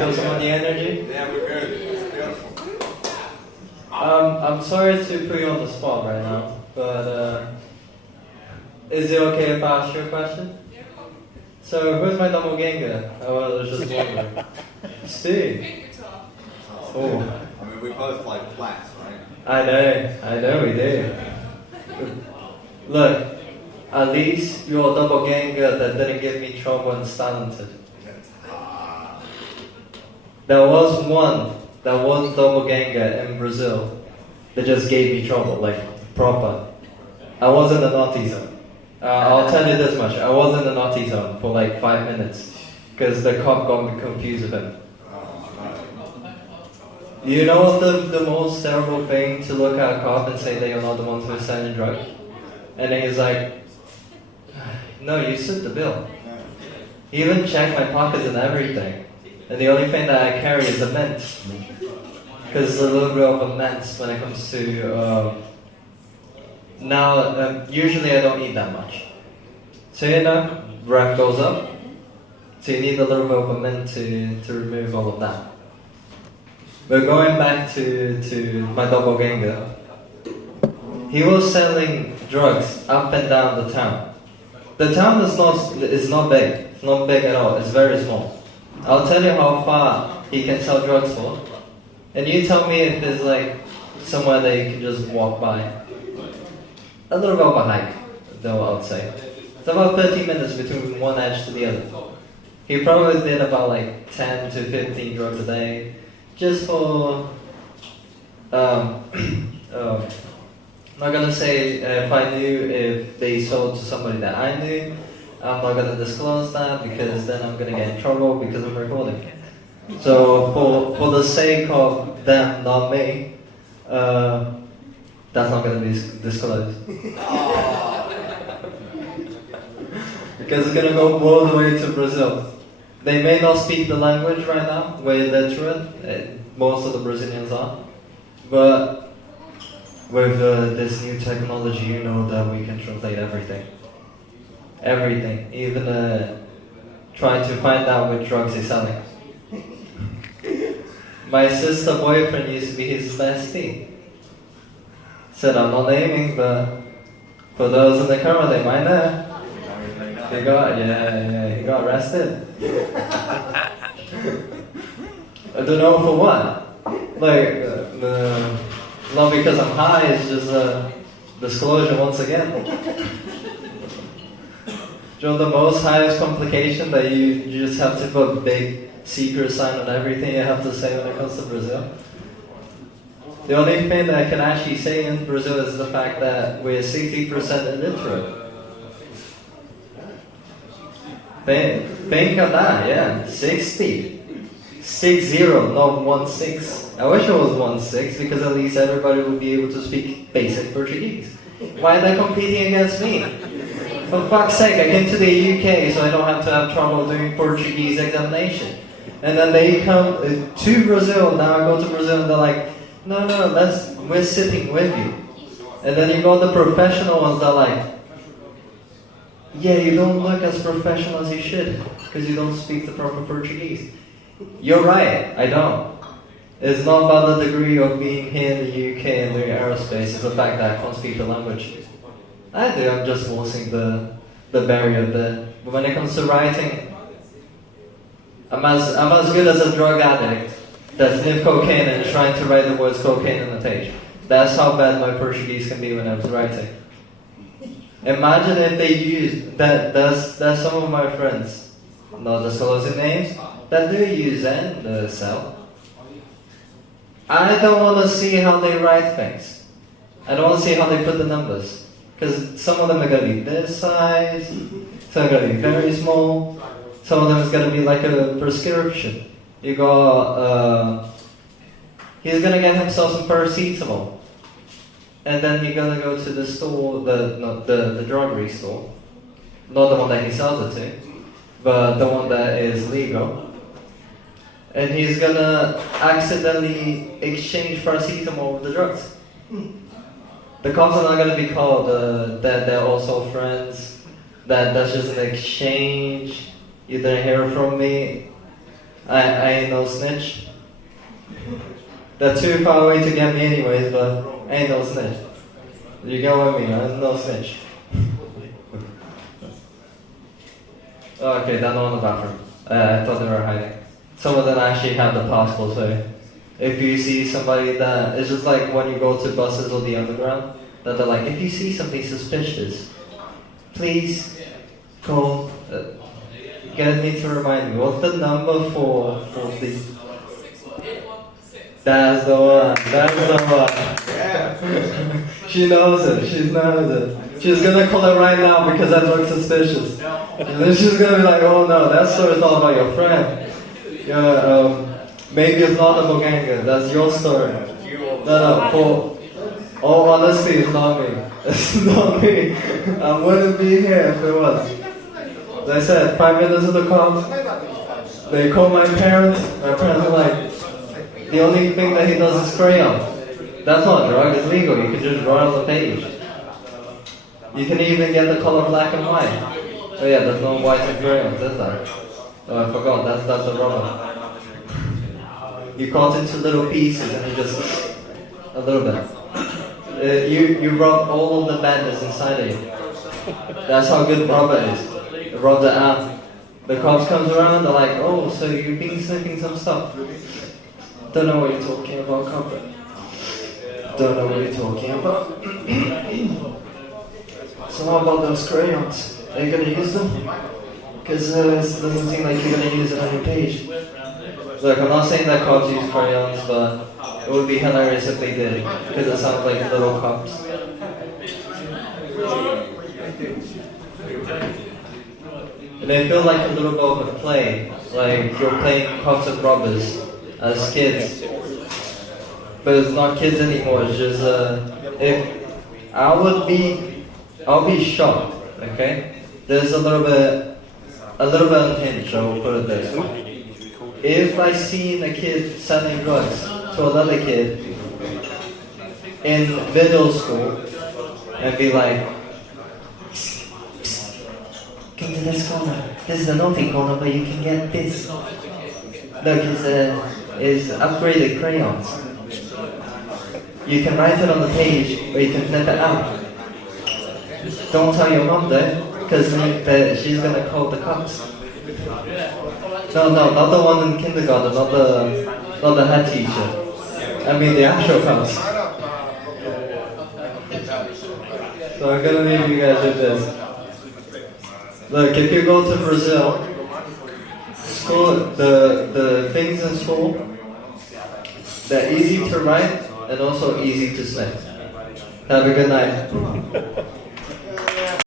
feel some of the energy? Yeah, we're good. It's beautiful. I'm sorry to put you on the spot right now, but is it okay if I ask you a question? So, who's my doppelganger? I was just wondering. Steve. Oh. I mean, we both like flats, right? I know we do. Look, at least you're a doppelganger that didn't give me trouble and is talented. There was one doppelganger in Brazil that just gave me trouble, like proper. I was in the naughty zone. I'll tell you this much, I was in the naughty zone for like 5 minutes because the cop got me confused with him. You know the most terrible thing to look at a cop and say that you're not the one who is selling drugs? And then he's like, no, you took the bill. He even checked my pockets and everything. And the only thing that I carry is a mint. Because it's a little bit of a mint when it comes to... usually I don't eat that much. So breath goes up. So you need a little bit of a mint to remove all of that. But going back to my doppelganger, he was selling drugs up and down the town. The town is not big. It's not big at all. It's very small. I'll tell you how far he can sell drugs for, and you tell me if there's like somewhere that you can just walk by. A little bit of a hike, though, I would say. It's about 30 minutes between one edge to the other. He probably did about like 10 to 15 drugs a day, just for, I'm not gonna say if I knew if they sold to somebody that I knew. I'm not gonna disclose that because then I'm gonna get in trouble because I'm recording. So for the sake of them, not me, that's not gonna be disclosed. Because it's gonna go all the way to Brazil. They may not speak the language right now, we're literate, most of the Brazilians are, but with this new technology, you know that we can translate everything. Everything, even trying to find out which drugs he's selling. My sister boyfriend used to be his bestie. Said I'm not naming, but for those in the camera, they might know. He got arrested. I don't know for what. Like, not because I'm high, it's just disclosure once again. Do you know the most highest complication that you just have to put a big secret sign on everything you have to say when it comes to Brazil? The only thing that I can actually say in Brazil is the fact that we're 60% illiterate. Think of that, yeah, 60. 60, not 16. I wish it was 16 because at least everybody would be able to speak basic Portuguese. Why are they competing against me? For fuck's sake, I came to the UK so I don't have to have trouble doing Portuguese examination. And then they come to Brazil, now I go to Brazil and they're like, no, we're sitting with you. And then you got the professional ones that are like, yeah, you don't look as professional as you should because you don't speak the proper Portuguese. You're right, I don't. It's not about the degree of being here in the UK and doing aerospace, it's the fact that I can't speak the language. I do, I'm just forcing the barrier there. But when it comes to writing, I'm as good as a drug addict that sniffs cocaine and is trying to write the words cocaine on the page. That's how bad my Portuguese can be when I was writing. Imagine if they use that's some of my friends, not disclosing names, that do use and sell. I don't want to see how they write things. I don't want to see how they put the numbers. Because some of them are going to be this size, some are going to be very small, some of them is going to be like a prescription. You got, he's going to get himself some paracetamol. And then you're going to go to the store, the druggery store. Not the one that he sells it to, but the one that is legal. And he's going to accidentally exchange paracetamol with the drugs. The cops are not going to be called that they're also friends, that's just an exchange, you didn't hear from me. I ain't no snitch. They're too far away to get me anyways, but I ain't no snitch. You get what I mean? I'm no snitch. Okay, they're not in the bathroom. I thought they were hiding. Some of them actually have the passport, so if you see somebody that, it's just like when you go to buses or the underground, that they're like, if you see something suspicious, please call, get me to remind me, what's the number for the, that's the one, that's the one. Yeah. She knows it, she knows it. She's gonna call it right now because that looks suspicious. And then she's gonna be like, oh no, that story's all about your friend. Yeah, maybe it's not a Boganga, that's your story. No, for all honesty, it's not me. It's not me. I wouldn't be here if it was. As I said, 5 minutes of the cops, they call my parents are like, the only thing that he does is crayon. That's not a drug, it's legal, you can just draw on the page. You can even get the color black and white. Oh yeah, there's no white and crayons, is there? Oh, I forgot, that's the rubber. You cut into little pieces and you just, a little bit. You rub all of the badness inside of you. That's how good rubber is. You rub the arm. The cops comes around, they're like, oh, so you've been sniffing some stuff. Don't know what you're talking about, cop. Don't know what you're talking about. So what about those crayons? Are you gonna use them? Because it doesn't seem like you're gonna use it on your page. Look, I'm not saying that cops use crayons, but it would be hilarious if they did, because it sounds like little cops. And they feel like a little bit of a play, like you're playing cops and robbers as kids. But it's not kids anymore, it's just, if I'll be shocked, okay? There's a little bit unhinged, I will put it this way. If I seen a kid selling drugs to another kid in middle school and be like, psst, psst, come to this corner, this is the naughty corner, but you can get this. Look, it's upgraded crayons. You can write it on the page, or you can flip it out. Don't tell your mom though, because she's gonna call the cops. No, not the one in kindergarten, not the head teacher. I mean the actual cops. So I'm gonna leave you guys with this. Look, if you go to Brazil, school, the things in school, they're easy to write and also easy to say. Have a good night.